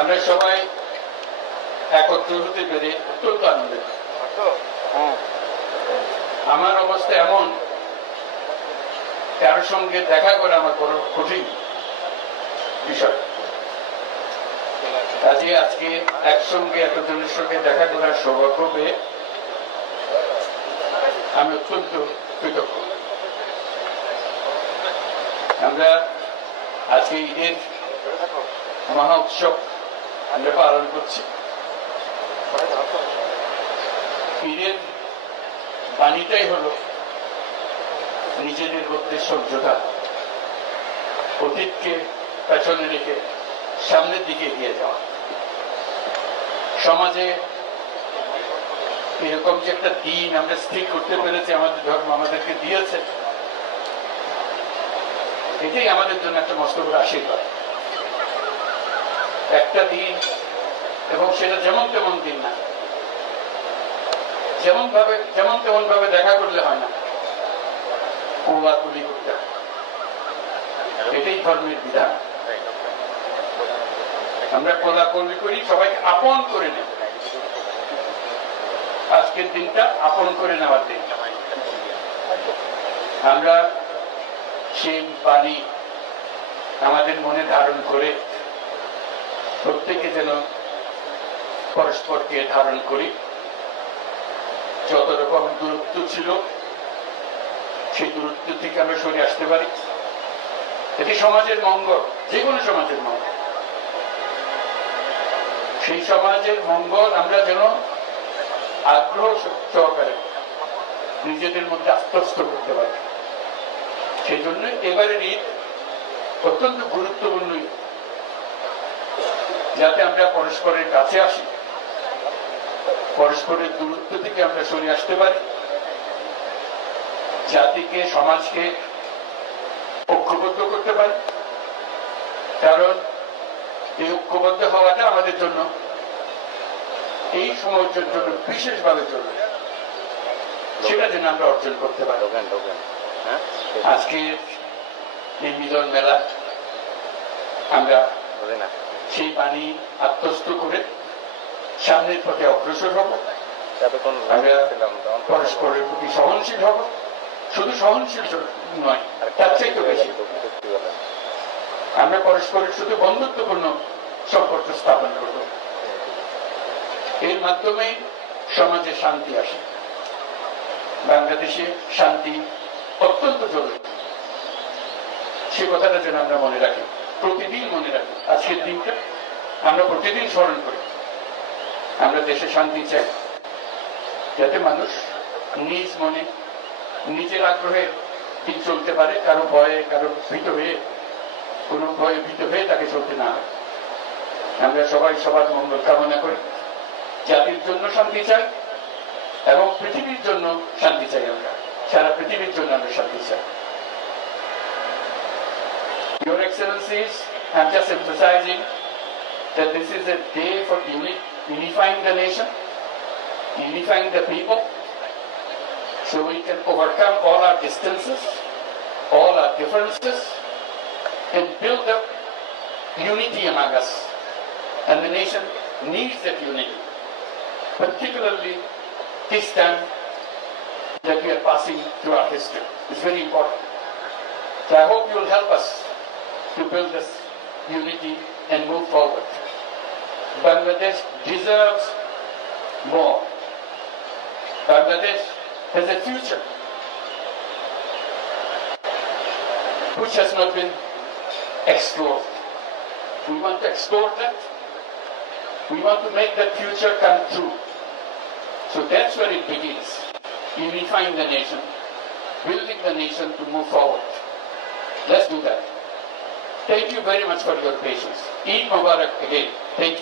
আমরা সবাই একত্র হতে পেরে অত্যন্ত আনন্দিত। আমার অবস্থা এমন, কারোর সঙ্গে দেখা করে আমার বড় কঠিন বিষয়। কাজে আজকে একসঙ্গে এতজনের সঙ্গে দেখা করার সৌভাগ্য পেয়ে আমি অত্যন্ত কৃতজ্ঞ। আমরা আজকে ঈদের মহা উৎসব আমরা পালন করছি। ঈদের বাণীটাই হলো নিজেদের মধ্যে সভ্যতা, অতীতকে পেছনে রেখে সামনের দিকে এগিয়ে যাওয়া। সমাজে এরকম যে একটা দিন আমরা স্থির করতে পেরেছি, আমাদের ধর্ম আমাদেরকে দিয়েছে, এটাই আমাদের জন্য একটা মস্ত বড় আশীর্বাদ। একটা দিন, এবং সেটা যেমন তেমন দিন না, যেমন তেমন ভাবে দেখা করলে হয় না, কোলাকুলি করতে হয়। এটাই ধর্মের বিধান। আমরা কোলাকুলি করি, সবাইকে আপন করে নেব। আজকের দিনটা আপন করে নেওয়ার দিন। আমরা সেই বাণী আমাদের মনে ধারণ করে প্রত্যেকে যেন পরস্পরকে ধারণ করি। যত রকম দূরত্ব ছিল সেই দূরত্ব থেকে আমরা সরে আসতে পারি। এটি সমাজের মঙ্গল, যে কোনো সমাজের মঙ্গল। সেই সমাজের মঙ্গল আমরা যেন আগ্রহ সহকারে নিজেদের মধ্যে আত্মস্থ করতে পারি। সেই জন্য এবারের ঈদ অত্যন্ত গুরুত্বপূর্ণ, যাতে আমরা পরস্পরের কাছে আসি, পরস্পরের দূরত্ব থেকে আমরা সরে আসতে পারি, জাতিকে সমাজকে ঐক্যবদ্ধ করতে পারি। কারণ এই ঐক্যবদ্ধ হওয়াটা আমাদের জন্য, এই সমাজের জন্য বিশেষভাবে জরুরি। সেটা যেন আমরা অর্জন করতে পারি। আজকে এই মিলন মেলা আমরা সেই বাণী আত্মস্থ করে সামনের পথে অগ্রসর হব। আমরা পরস্পরের প্রতি সহনশীল হব। শুধু সহনশীল নয়, তার চাইতে বেশি আমরা পরস্পরের শুধু বন্ধুত্বপূর্ণ সম্পর্ক স্থাপন করব। এর মাধ্যমে সমাজে শান্তি আসে। বাংলাদেশে শান্তি অত্যন্ত জরুরি। সে কথাটা যেন আমরা মনে রাখি, প্রতিদিন মনে রাখি। আজকের দিনটা আমরা প্রতিদিন স্মরণ করি। আমরা দেশে শান্তি চাই, যাতে মানুষ নিজ মনে নিজের আগ্রহে ঠিক চলতে পারে, কারো ভয়ে কারো ভীত হয়ে, কোনো ভয়ে ভীত হয়ে তাকে চলতে না হয়। আমরা সবাই সবার মঙ্গল কামনা করি। জাতির জন্য শান্তি চাই এবং পৃথিবীর জন্য শান্তি চাই। আমরা সারা পৃথিবীর জন্য আমরা শান্তি চাই। Your Excellencies, I'm just emphasizing that this is a day for unifying the nation, unifying the people, so we can overcome all our distances, all our differences, and build up unity among us. And the nation needs that unity, particularly this time that we are passing through our history. It's very important. So I hope you will help us to build this unity and move forward. Bangladesh deserves more. Bangladesh has a future which has not been explored. We want to explore that. We want to make that future come true. So that's where it begins. Unifying the nation, building the nation to move forward. Let's do that. Thank you very much for your patience. Eid Mubarak again. Thank you.